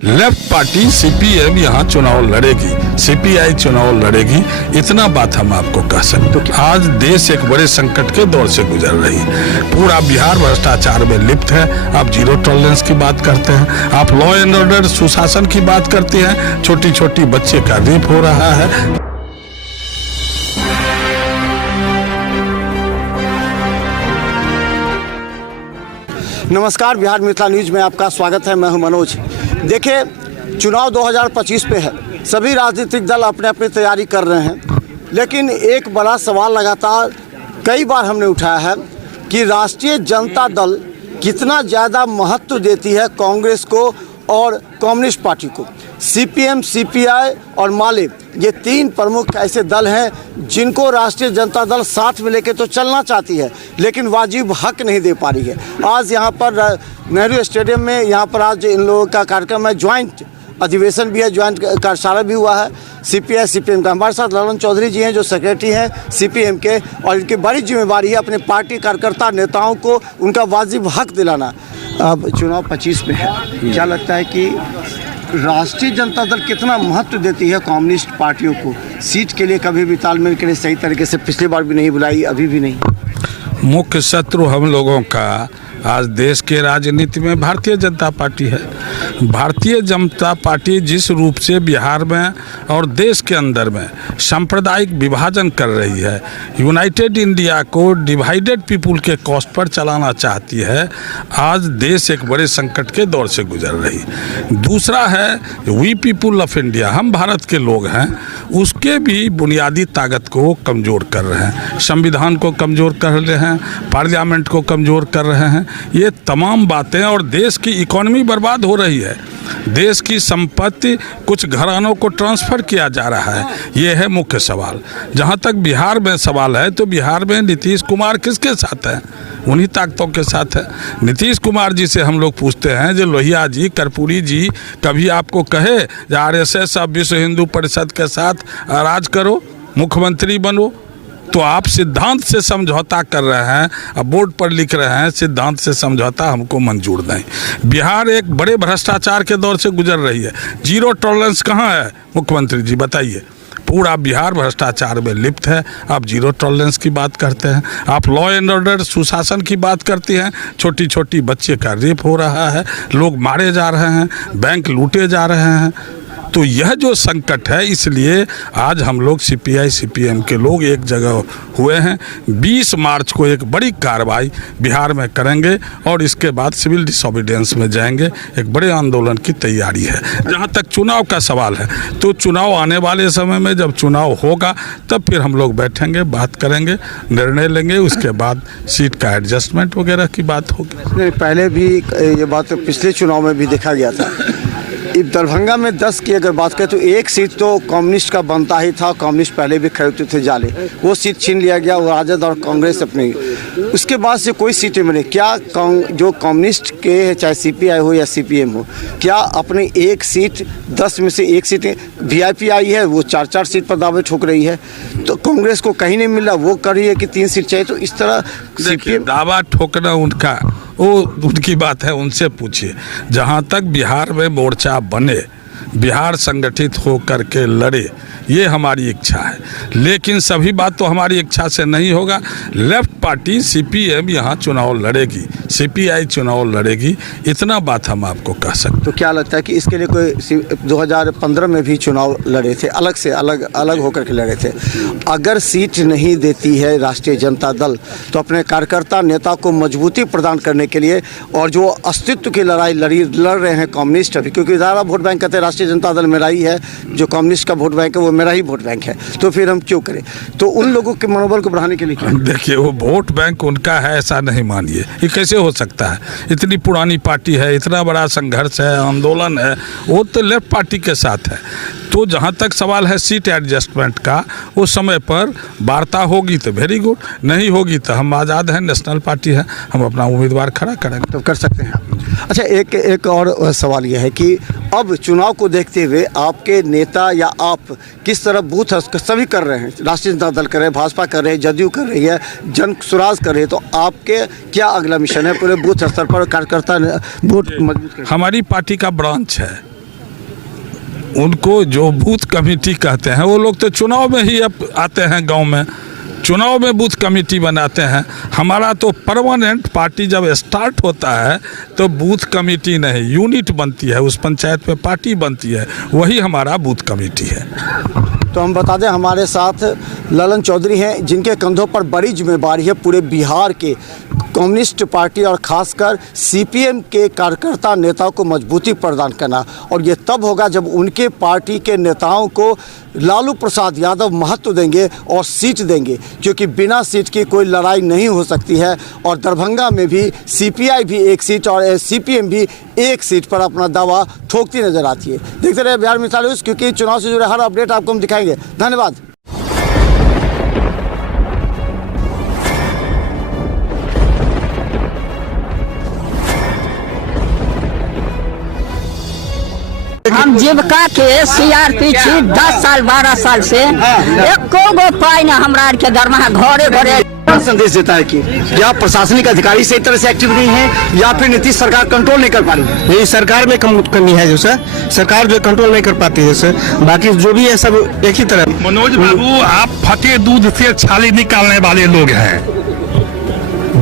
Left party CPM यहाँ चुनाव लड़ेगी, सीपीआई चुनाव लड़ेगी, इतना बात हम आपको कह सकते हैं। आज देश एक बड़े संकट के दौर से गुजर रही है। पूरा बिहार भ्रष्टाचार में लिप्त है। आप जीरो टॉलरेंस की बात करते हैं, आप लॉ एंड ऑर्डर सुशासन की बात करते हैं, छोटी छोटी बच्चे का रेप हो रहा है। नमस्कार, बिहार मिथिला न्यूज में आपका स्वागत है। मैं हूं मनोज। देखिए, चुनाव 2025 पे है। सभी राजनीतिक दल अपने अपनी तैयारी कर रहे हैं, लेकिन एक बड़ा सवाल लगातार कई बार हमने उठाया है कि राष्ट्रीय जनता दल कितना ज़्यादा महत्व देती है कांग्रेस को और कम्युनिस्ट पार्टी को। सीपीएम, सीपीआई और माले, ये तीन प्रमुख ऐसे दल हैं जिनको राष्ट्रीय जनता दल साथ में लेके तो चलना चाहती है, लेकिन वाजिब हक नहीं दे पा रही है। आज यहाँ पर नेहरू स्टेडियम में यहाँ पर आज इन लोगों का कार्यक्रम है, ज्वाइंट अधिवेशन भी है, ज्वाइंट कार्यशाला भी हुआ है सीपीआई सीपीएम का। हमारे साथ ललन चौधरी जी हैं जो सेक्रेटरी हैं सीपीएम के, और इनकी बड़ी जिम्मेवारी है अपने पार्टी कार्यकर्ता नेताओं को उनका वाजिब हक दिलाना। अब चुनाव 25 में है, क्या लगता है कि राष्ट्रीय जनता दल कितना महत्व देती है कम्युनिस्ट पार्टियों को? सीट के लिए कभी भी तालमेल के लिए सही तरीके से पिछली बार भी नहीं बुलाई, अभी भी नहीं। मुख्य शत्रु हम लोगों का आज देश के राजनीति में भारतीय जनता पार्टी है। भारतीय जनता पार्टी जिस रूप से बिहार में और देश के अंदर में सांप्रदायिक विभाजन कर रही है, यूनाइटेड इंडिया को डिवाइडेड पीपुल के कॉस्ट पर चलाना चाहती है, आज देश एक बड़े संकट के दौर से गुजर रही। दूसरा है वी पीपुल ऑफ इंडिया, हम भारत के लोग हैं, उसके भी बुनियादी ताकत को कमज़ोर कर रहे हैं, संविधान को कमज़ोर कर रहे हैं, पार्लियामेंट को कमज़ोर कर रहे हैं। ये तमाम बातें, और देश की इकोनॉमी बर्बाद हो रही है, देश की संपत्ति कुछ घरानों को ट्रांसफ़र किया जा रहा है। ये है मुख्य सवाल। जहाँ तक बिहार में सवाल है, तो बिहार में नीतीश कुमार किसके साथ हैं? उन्हीं ताकतों के साथ है। नीतीश कुमार जी से हम लोग पूछते हैं, जो लोहिया जी, कर्पूरी जी कभी आपको कहे आरएसएस अब विश्व हिंदू परिषद के साथ राज करो, मुख्यमंत्री बनो? तो आप सिद्धांत से समझौता कर रहे हैं, अब बोर्ड पर लिख रहे हैं सिद्धांत से समझौता हमको मंजूर नहीं। बिहार एक बड़े भ्रष्टाचार के दौर से गुजर रही है। जीरो टॉलरेंस कहाँ है मुख्यमंत्री जी, बताइए? पूरा बिहार भ्रष्टाचार में लिप्त है। आप जीरो टॉलरेंस की बात करते हैं, आप लॉ एंड ऑर्डर सुशासन की बात करते हैं, छोटी छोटी बच्चे का रेप हो रहा है, लोग मारे जा रहे हैं, बैंक लूटे जा रहे हैं। तो यह जो संकट है, इसलिए आज हम लोग सीपीआई सीपीएम के लोग एक जगह हुए हैं। 20 मार्च को एक बड़ी कार्रवाई बिहार में करेंगे और इसके बाद सिविल डिसोबीडियंस में जाएंगे। एक बड़े आंदोलन की तैयारी है। जहां तक चुनाव का सवाल है, तो चुनाव आने वाले समय में जब चुनाव होगा तब फिर हम लोग बैठेंगे, बात करेंगे, निर्णय लेंगे, उसके बाद सीट का एडजस्टमेंट वगैरह की बात होगी। पहले भी ये बात पिछले चुनाव में भी देखा गया था। दरभंगा में 10 की अगर बात करें तो एक सीट तो कम्युनिस्ट का बनता ही था। कम्युनिस्ट पहले भी खरीदते थे जाले, वो सीट छीन लिया गया, वो राजद और कांग्रेस अपनी। उसके बाद से कोई सीटें मिले क्या? जो कम्युनिस्ट के, चाहे सीपीआई हो या सीपीएम हो, क्या अपनी एक सीट 10 में से एक सीट वीआईपी आई है, वो 4-4 सीट पर दावे ठोक रही है। तो कांग्रेस को कहीं नहीं मिल रहा, वो कर रही है कि 3 सीट चाहिए। तो इस तरह सीपीएम दावा ठोकना उनका, वो उनकी बात है, उनसे पूछिए। जहाँ तक बिहार में मोर्चा बने, बिहार संगठित हो करके लड़े, ये हमारी इच्छा है। लेकिन सभी बात तो हमारी इच्छा से नहीं होगा। लेफ्ट पार्टी सीपीएम यहाँ चुनाव लड़ेगी, सीपीआई चुनाव लड़ेगी, इतना बात हम आपको कह सकते। तो क्या लगता है कि इसके लिए कोई 2015 में भी चुनाव लड़े थे, अलग से अलग होकर के लड़े थे? अगर सीट नहीं देती है राष्ट्रीय जनता दल, तो अपने कार्यकर्ता नेता को मजबूती प्रदान करने के लिए, और जो अस्तित्व की लड़ाई लड़ रहे हैं कम्युनिस्ट अभी, क्योंकि ज़्यादा वोट बैंक कहते हैं राष्ट्रीय जनता दल मेरा ही है, जो कम्युनिस्ट का वोट बैंक है वो मेरा ही वोट बैंक है, तो फिर हम क्यों करें? तो उन लोगों के मनोबल को बढ़ाने के लिए क्या? देखिए, वो वोट बैंक उनका है ऐसा नहीं मानिए। ये कैसे हो सकता है? इतनी पुरानी पार्टी है, इतना बड़ा संघर्ष है, आंदोलन है, वो तो लेफ्ट पार्टी के साथ है। तो जहाँ तक सवाल है सीट एडजस्टमेंट का, उस समय पर वार्ता होगी तो वेरी गुड, नहीं होगी तो हम आज़ाद हैं, नेशनल पार्टी है, हम अपना उम्मीदवार खड़ा करेंगे। तो कर सकते हैं। अच्छा, एक और सवाल यह है कि अब चुनाव को देखते हुए आपके नेता या आप किस तरह बूथ सभी कर रहे हैं, राष्ट्रीय जनता दल कर रहे हैं, भाजपा कर रहे हैं, जदयू कर रही है, जन स्वराज कर रहे हैं, तो आपके क्या अगला मिशन है पूरे बूथ स्तर पर कार्यकर्ता वोट मजबूत करें? हमारी पार्टी का ब्रांच है उनको जो बूथ कमेटी कहते हैं वो लोग तो चुनाव में ही अब आते हैं गांव में, चुनाव में बूथ कमेटी बनाते हैं। हमारा तो परमानेंट पार्टी जब स्टार्ट होता है तो बूथ कमेटी नहीं, यूनिट बनती है, उस पंचायत में पार्टी बनती है, वही हमारा बूथ कमेटी है। तो हम बता दें हमारे साथ ललन चौधरी हैं, जिनके कंधों पर बड़ी जिम्मेदारी है पूरे बिहार के कम्युनिस्ट पार्टी और खासकर सीपीएम के कार्यकर्ता नेताओं को मजबूती प्रदान करना। और ये तब होगा जब उनके पार्टी के नेताओं को लालू प्रसाद यादव महत्व देंगे और सीट देंगे, क्योंकि बिना सीट की कोई लड़ाई नहीं हो सकती है। और दरभंगा में भी सीपीआई भी एक सीट और सीपीएम भी एक सीट पर अपना दावा ठोकती नजर आती है। देखते रहे बिहार मिसाल न्यूज़, क्योंकि चुनाव से जुड़े हर अपडेट आपको हम दिखाएंगे। धन्यवाद। हम जीविका के सीआरपी छी 10 साल 12 साल से एको गो पाई ना हमरा आर के दरमाहा घरे घरे। संदेश देता है कि या प्रशासनिक अधिकारी सही तरह से एक्टिव नहीं है या फिर नीतीश सरकार कंट्रोल नहीं कर पा रही है। यही सरकार में कमी है जो सर, सरकार जो कंट्रोल नहीं कर पाती है सर, बाकी जो भी है सब एक ही तरह। मनोज बाबू, आप फटे दूध से छाली निकालने वाले लोग हैं,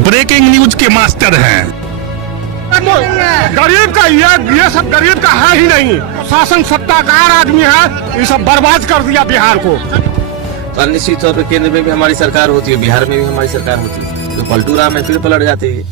ब्रेकिंग न्यूज के मास्टर हैं। गरीब का ये सब गरीब का है ही नहीं, शासन सत्ताकार आदमी है, ये सब बर्बाद कर दिया बिहार को। तो निश्चित तौर पर केंद्र में भी हमारी सरकार होती है, बिहार में भी हमारी सरकार होती है, तो पलटू राम में फिर पलट जाते हैं।